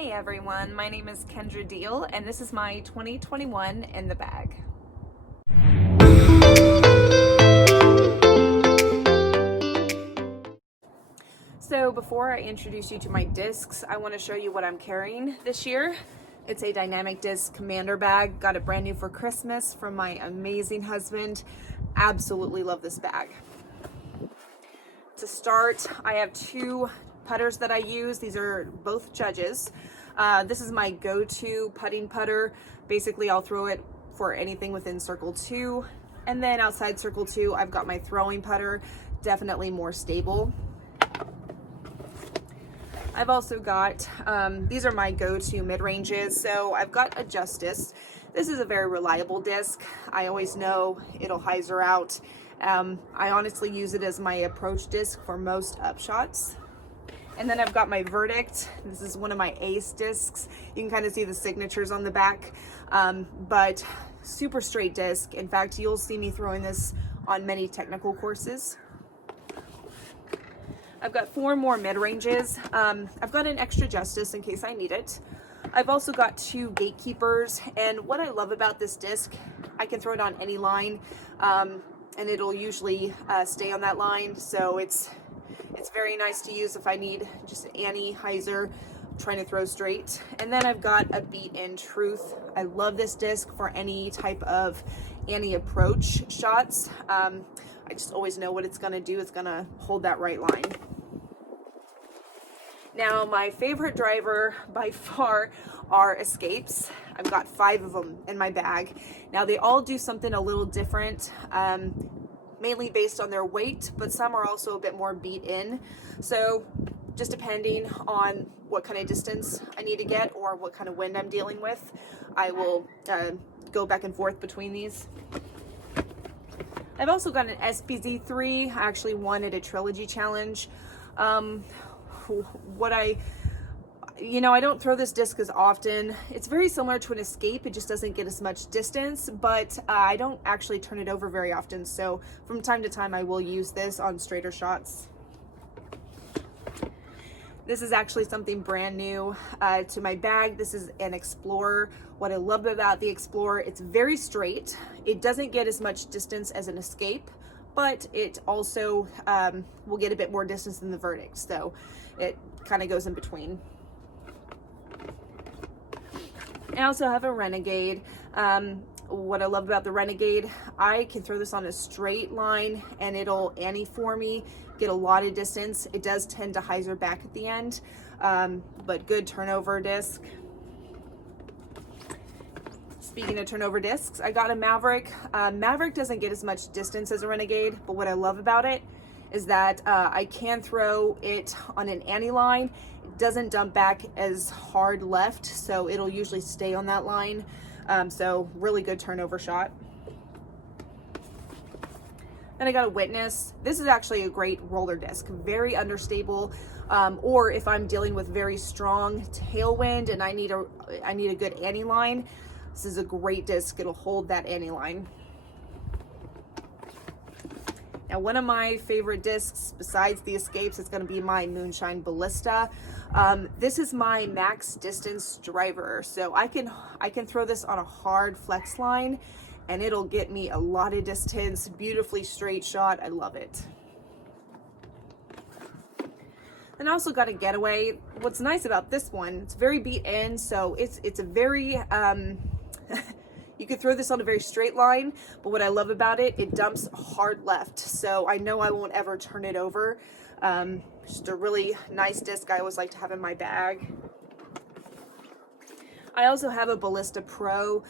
Hey everyone, my name is Kendra Deal and this is my 2021 in the bag. So before I introduce you to my discs, I want to show you what I'm carrying this year. It's a dynamic disc commander bag. Got it brand new for Christmas from my amazing husband. Absolutely love this bag. To start, I have two putters that I use. These are both Judges. This is my go-to putting putter. Basically, I'll throw it for anything within circle 2. And then outside circle 2, I've got my throwing putter, definitely more stable. I've also got, these are my go-to mid-ranges. So I've got a Justice. This is a very reliable disc. I always know it'll hyzer out. I honestly use it as my approach disc for most upshots. And then I've got my Verdict. This is one of my ace discs. You can kind of see the signatures on the back, but super straight disc. In fact, you'll see me throwing this on many technical courses. I've got 4 more mid-ranges. I've got an extra Justice in case I need it. I've also got 2 Gatekeepers, and what I love about this disc, I can throw it on any line, and it'll usually stay on that line, so it's very nice to use if I need just an anti-hyzer trying to throw straight. And then I've got a Beat in Truth. I love this disc for any type of anti-approach shots. I just always know what it's going to do. It's going to hold that right line. Now, my favorite driver by far are Escapes. I've got 5 of them in my bag. Now, they all do something a little different, mainly based on their weight, but some are also a bit more beat in. So just depending on what kind of distance I need to get or what kind of wind I'm dealing with, I will go back and forth between these. I've also got an SPZ3. I actually won at a Trilogy challenge. I don't throw this disc as often. It's very similar to an Escape. It just doesn't get as much distance, but I don't actually turn it over very often. So from time to time, I will use this on straighter shots. This is actually something brand new to my bag. This is an Explorer. What I love about the Explorer, it's very straight. It doesn't get as much distance as an Escape, but it also will get a bit more distance than the Verdict. So it kind of goes in between. I also have a Renegade. What I love about the Renegade, I can throw this on a straight line and it'll anti for me, get a lot of distance. It does tend to hyzer back at the end, but good turnover disc. Speaking of turnover discs, I got a Maverick. Maverick doesn't get as much distance as a Renegade, but what I love about it is that I can throw it on an anti-line. It doesn't dump back as hard left, so it'll usually stay on that line. So really good turnover shot. Then I got a Witness. This is actually a great roller disc, very understable. Or if I'm dealing with very strong tailwind and I need a good anti-line, this is a great disc. It'll hold that anti-line. Now, one of my favorite discs besides the Escapes is going to be my Moonshine Ballista. This is my max distance driver, so I can throw this on a hard flex line and it'll get me a lot of distance. Beautifully straight shot. I love it. And I also got a Getaway. What's nice about this one, it's very beat in, so it's a very you could throw this on a very straight line, but what I love about it, it dumps hard left, so I know I won't ever turn it over. Just a really nice disc I always like to have in my bag. I also have a Ballista Pro.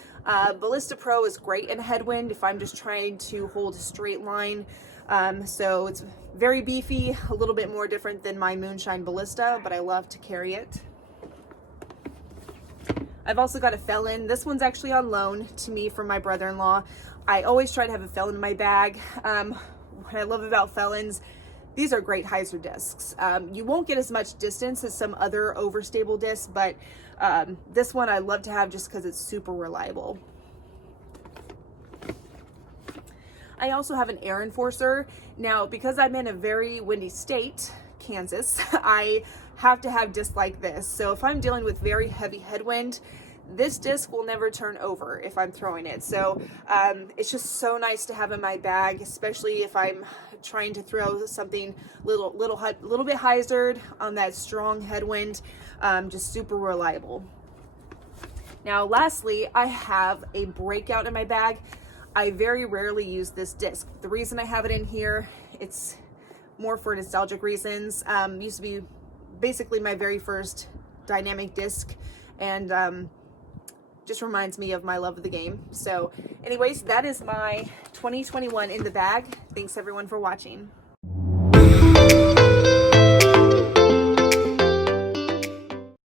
Ballista Pro is great in headwind if I'm just trying to hold a straight line. So it's very beefy, a little bit more different than my Moonshine Ballista, but I love to carry it. I've also got a Felon. This one's actually on loan to me from my brother-in-law. I always try to have a Felon in my bag. What I love about Felons, these are great hyzer discs. You won't get as much distance as some other overstable discs, but this one I love to have just because it's super reliable. I also have an Air Enforcer. Now, because I'm in a very windy state, Kansas, I have to have discs like this. So if I'm dealing with very heavy headwind, this disc will never turn over if I'm throwing it. So it's just so nice to have in my bag, especially if I'm trying to throw something little bit hyzered on that strong headwind. Just super reliable. Now lastly, I have a breakout in my bag. I very rarely use this disc. The reason I have it in here, it's more for nostalgic reasons. Used to be basically my very first dynamic disc, and just reminds me of my love of the game. So anyways, that is my 2021 in the bag. Thanks everyone for watching.